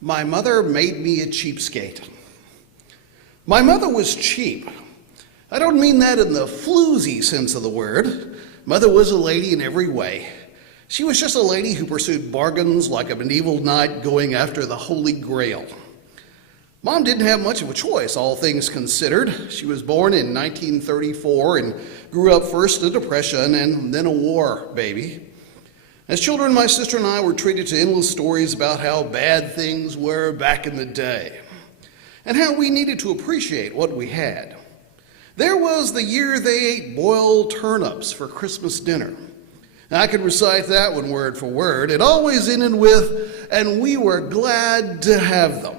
My mother made me a cheapskate. My mother was cheap. I don't mean that in the floozy sense of the word. Mother was a lady in every way. She was just a lady who pursued bargains like a medieval knight going after the Holy Grail. Mom didn't have much of a choice, all things considered. She was born in 1934 and grew up first in a depression and then a war baby. As children, my sister and I were treated to endless stories about how bad things were back in the day and how we needed to appreciate what we had. There was the year they ate boiled turnips for Christmas dinner. I could recite that one word for word. It always ended with, "and we were glad to have them."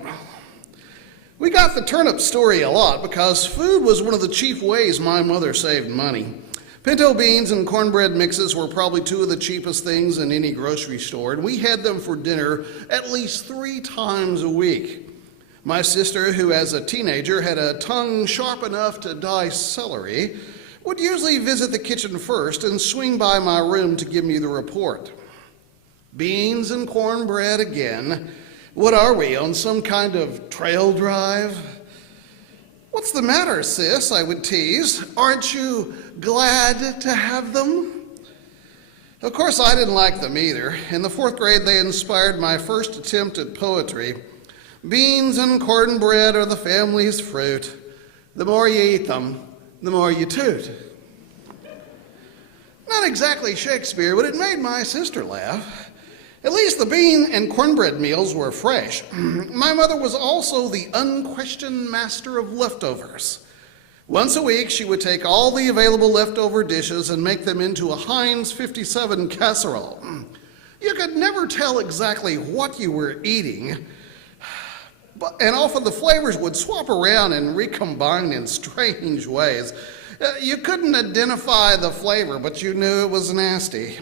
We got the turnip story a lot because food was one of the chief ways my mother saved money. Pinto beans and cornbread mixes were probably two of the cheapest things in any grocery store, and we had them for dinner at least 3 times a week. My sister, who as a teenager had a tongue sharp enough to dice celery, would usually visit the kitchen first and swing by my room to give me the report. Beans and cornbread again. What are we, on some kind of trail drive? "What's the matter, sis?" I would tease. "Aren't you glad to have them?" Of course, I didn't like them either. In the 4th grade, they inspired my first attempt at poetry. "Beans and cornbread are the family's fruit. The more you eat them, the more you toot." Not exactly Shakespeare, but it made my sister laugh. At least the bean and cornbread meals were fresh. My mother was also the unquestioned master of leftovers. Once a week, she would take all the available leftover dishes and make them into a Heinz 57 casserole. You could never tell exactly what you were eating, and often the flavors would swap around and recombine in strange ways. You couldn't identify the flavor, but you knew it was nasty.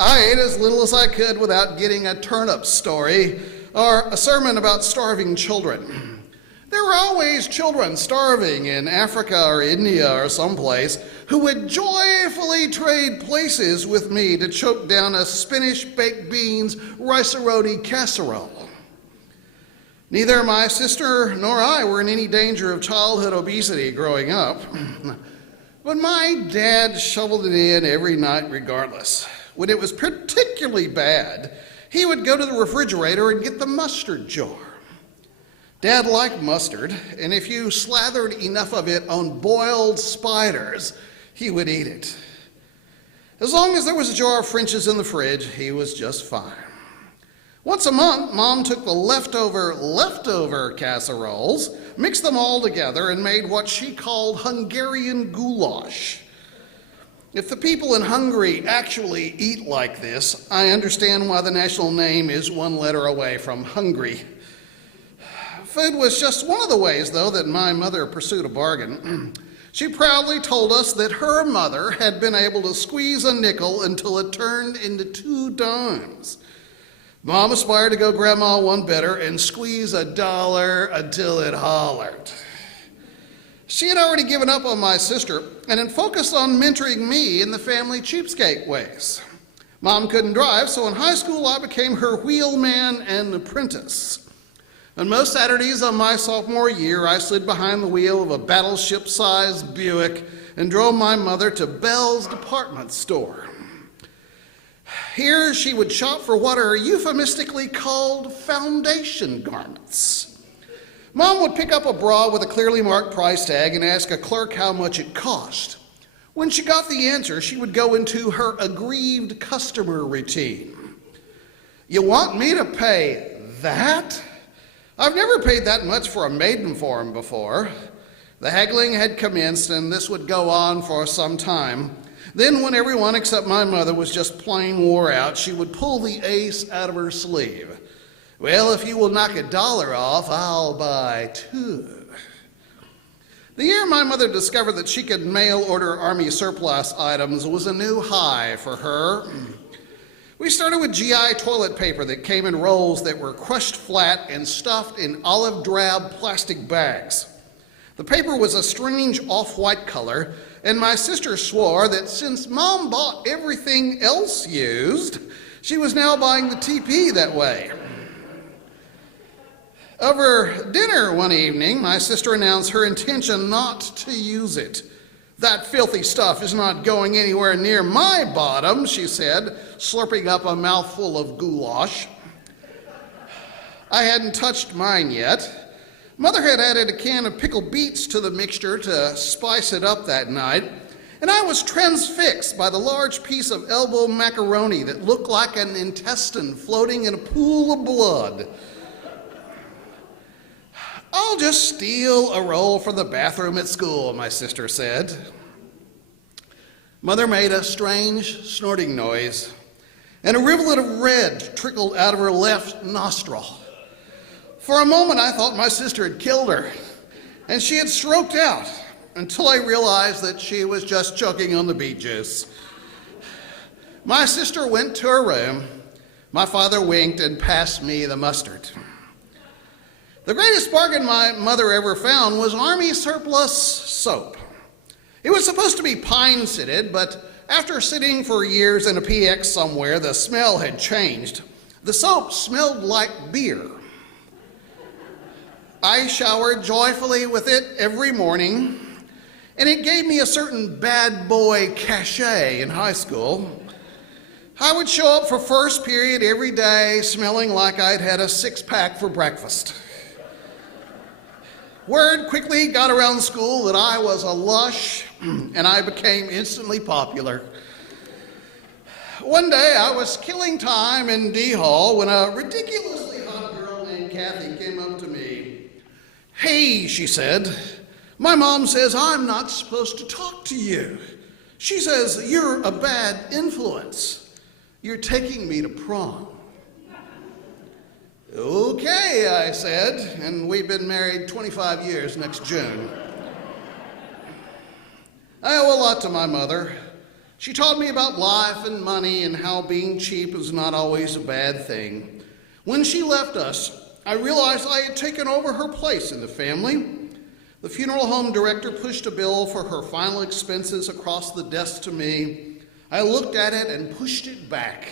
I ate as little as I could without getting a turnip story or a sermon about starving children. There were always children starving in Africa or India or someplace who would joyfully trade places with me to choke down a spinach baked beans rice-a-roti casserole. Neither my sister nor I were in any danger of childhood obesity growing up, but my dad shoveled it in every night regardless. When it was particularly bad, he would go to the refrigerator and get the mustard jar. Dad liked mustard, and if you slathered enough of it on boiled spiders, he would eat it. As long as there was a jar of French's in the fridge, he was just fine. Once a month, Mom took the leftover casseroles, mixed them all together, and made what she called Hungarian goulash. If the people in Hungary actually eat like this, I understand why the national name is one letter away from hungry. Food was just one of the ways, though, that my mother pursued a bargain. She proudly told us that her mother had been able to squeeze a nickel until it turned into 2 dimes. Mom aspired to go grandma one better and squeeze $1 until it hollered. She had already given up on my sister and had focused on mentoring me in the family cheapskate ways. Mom couldn't drive, so in high school I became her wheelman and apprentice. On most Saturdays of my sophomore year, I slid behind the wheel of a battleship-sized Buick and drove my mother to Bell's department store. Here she would shop for what are euphemistically called foundation garments. Mom would pick up a bra with a clearly marked price tag and ask a clerk how much it cost. When she got the answer, she would go into her aggrieved customer routine. "You want me to pay that? I've never paid that much for a maiden form before." The haggling had commenced, and this would go on for some time. Then, when everyone except my mother was just plain wore out, she would pull the ace out of her sleeve. "Well, if you will knock $1 off, I'll buy 2. The year my mother discovered that she could mail order Army surplus items was a new high for her. We started with GI toilet paper that came in rolls that were crushed flat and stuffed in olive drab plastic bags. The paper was a strange off-white color, and my sister swore that since Mom bought everything else used, she was now buying the TP that way. Over dinner one evening, my sister announced her intention not to use it. "That filthy stuff is not going anywhere near my bottom," she said, slurping up a mouthful of goulash. I hadn't touched mine yet. Mother had added a can of pickled beets to the mixture to spice it up that night, and I was transfixed by the large piece of elbow macaroni that looked like an intestine floating in a pool of blood. "I'll just steal a roll from the bathroom at school," my sister said. Mother made a strange snorting noise, and a rivulet of red trickled out of her left nostril. For a moment, I thought my sister had killed her, and she had stroked out, until I realized that she was just choking on the beet juice. My sister went to her room. My father winked and passed me the mustard. The greatest bargain my mother ever found was Army surplus soap. It was supposed to be pine-scented, but after sitting for years in a PX somewhere, the smell had changed. The soap smelled like beer. I showered joyfully with it every morning, and it gave me a certain bad boy cachet in high school. I would show up for first period every day smelling like I'd had a six-pack for breakfast. Word quickly got around school that I was a lush, and I became instantly popular. One day I was killing time in D Hall when a ridiculously hot girl named Kathy came up to me. "Hey," she said, "my mom says I'm not supposed to talk to you. She says you're a bad influence. You're taking me to prom." "Okay," I said, and we've been married 25 years next June. I owe a lot to my mother. She taught me about life and money and how being cheap is not always a bad thing. When she left us, I realized I had taken over her place in the family. The funeral home director pushed a bill for her final expenses across the desk to me. I looked at it and pushed it back.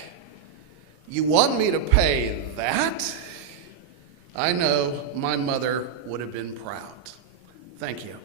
"You want me to pay that?" I know my mother would have been proud. Thank you.